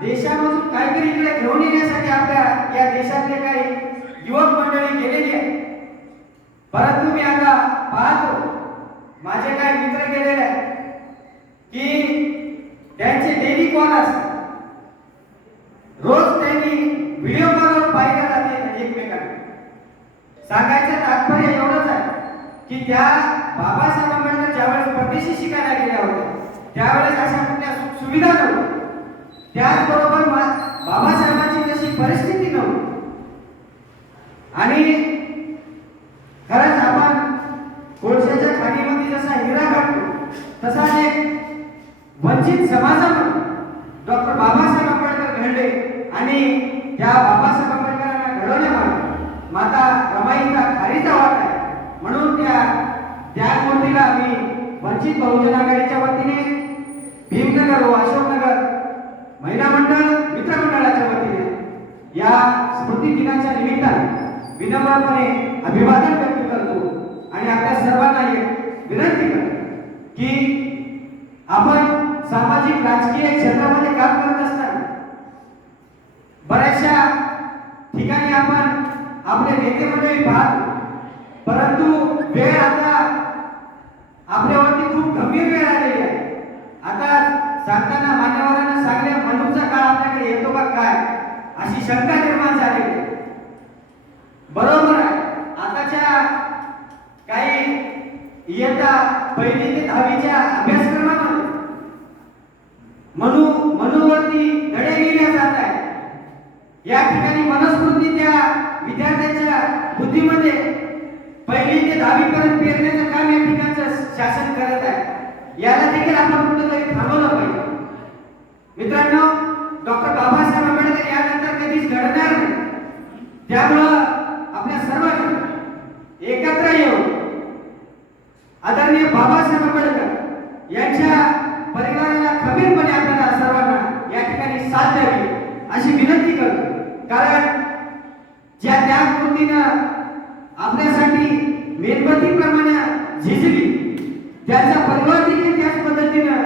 देशामधून काहीतरी इकडे घेऊन येण्यासाठी आपल्या या देशातले काही युवक मंडळी गेलेली आहे परंतु मी आता पाहतो माझे काही मित्र गेलेले आहेत की त्यांचे डेली कॉल असतात. रोज त्यांनी व्हिडिओ कॉलवर पाहिलं जाते एकमेकांना. सांगायचं तात्पर्य एवढंच आहे की त्या बाबासाहेब आंबेडकर ज्यावेळेस परदेशी शिकायला गेल्या होत्या त्यावेळेस अशा कुठल्या सुख सुविधा नव्हत्या. त्याचबरोबर बाबासाहेबांची तशी परिस्थिती नव्हती. आणि खरंच आपण कोळशाच्या खाणीमध्ये जसा हिरा काढतो तसा एक वंचित समाजामध्ये डॉक्टर बाबासाहेब आंबेडकर घडले आणि त्या बाबासाहेब आंबेडकरांना घडवण्यामागे माता रमाईचा खारीचा वाट आहे. म्हणून त्या त्यागमूर्तीला आम्ही वंचित बहुजन आघाडीच्या वतीने भीमनगर व मंडळ मित्रमंडळाच्या वतीने या स्मृती दिनाच्या निमित्ताने विनम्रपणे अभिवादन व्यक्त करतो आणि आपल्या सर्वांना एक विनंती करतो की आपण सामाजिक राजकीय क्षेत्रामध्ये काम करत असताना बऱ्याचशा ठिकाणी आपण आपले नेते मंडळी पाहतो परंतु वेळ आता आपल्यावरती खूप अशी शंका निर्माण झाली. बरोबर आहे. आताच्या काही इयत्ता पहिली ते दहावीच्या अभ्यासक्रमामध्ये मनु मनुवरती धडे लिहिल्या जात आहे या ठिकाणी मनस्फूर्ती त्या विद्यार्थ्यांच्या बुद्धीमध्ये पहिली ते दहावी पर्यंत पेरण्याचं काम या ठिकाणी शासन करत आहे याला देखील आपण कुठेतरी थांबवलं पाहिजे मित्रांनो डॉक्टर बाबासाहेब आंबेडकर यानंतर कधीच घडणार नाही त्यामुळं आपल्या सर्वांना एकत्र येऊन आदरणीय बाबासाहेब आंबेडकर यांच्या परिवाराला खबीरपणे आपल्याला सर्वांना या ठिकाणी साथ द्यावी अशी विनंती करतो. कारण ज्या त्या कृतीनं आपल्यासाठी मेणबत्तीप्रमाणे झिजली त्याचा परिवार देखील त्याच पद्धतीनं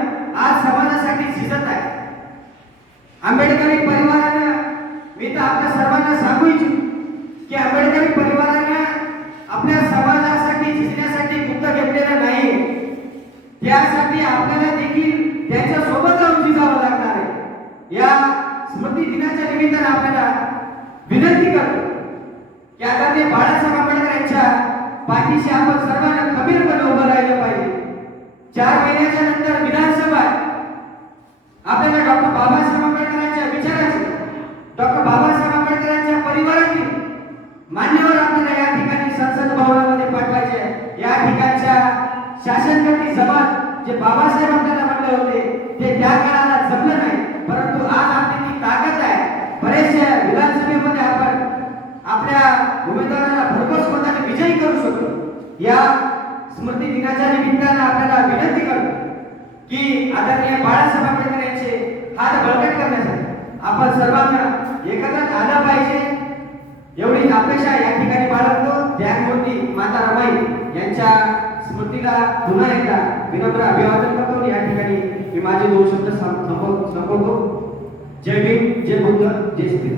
आज समाजासाठी झिजत आहे. आंबेडकरी परिवारानं मी तर आपल्या सर्वांना सांगू इच्छितो की आंबेडकरी परिवार समाजासाठी मुक्त घेतलेला नाही. त्यासाठी आपल्याला देखील त्यांच्यासोबत जाऊन शिकावं लागणार आहे. या स्मृती दिनाच्या निमित्तानं आपल्याला विनंती करतो. की आता ते बाळासाहेब आंबेडकर यांच्या पाठीशी आपण सर्वांना खबीरपणे उभं राहिलं पाहिजे. चार महिन्याच्या नंतर विधानसभा आपल्याला डॉक्टर बाबासाहेब आंबेडकरांच्या विचार डॉक्टर बाबासाहेब आंबेडकरांच्या परिवारातील मान्यवर आपल्याला या ठिकाणी संसद भवनामध्ये पाठवायचे आहे. या ठिकाणच्या शासनकर्ती जबान जे बाबासाहेब आपल्याला म्हणले होते ते त्या काळाला जमलं नाही परंतु आज आपली ती ताकद आहे. बरेचशा विधानसभेमध्ये आपण आपल्या उमेदवाराला भरघोस मताने विजयी करू शकतो. या स्मृती दिनाच्या निमित्तानं आपल्याला विनंती करतो की आदरणीय बाळासाहेब आंबेडकर यांचे हात बळकट करण्यासाठी आपण सर्वांना एकत्र आलं पाहिजे. एवढी अपेक्षा या ठिकाणी बाळगतो. त्यागमूर्ती माता रमाई यांच्या स्मृतीला पुन्हा एकदा विनम्र अभिवादन करतो या ठिकाणी मी माझे दोन शब्द संपवतो. जय भीम जय बुद्ध जय श्री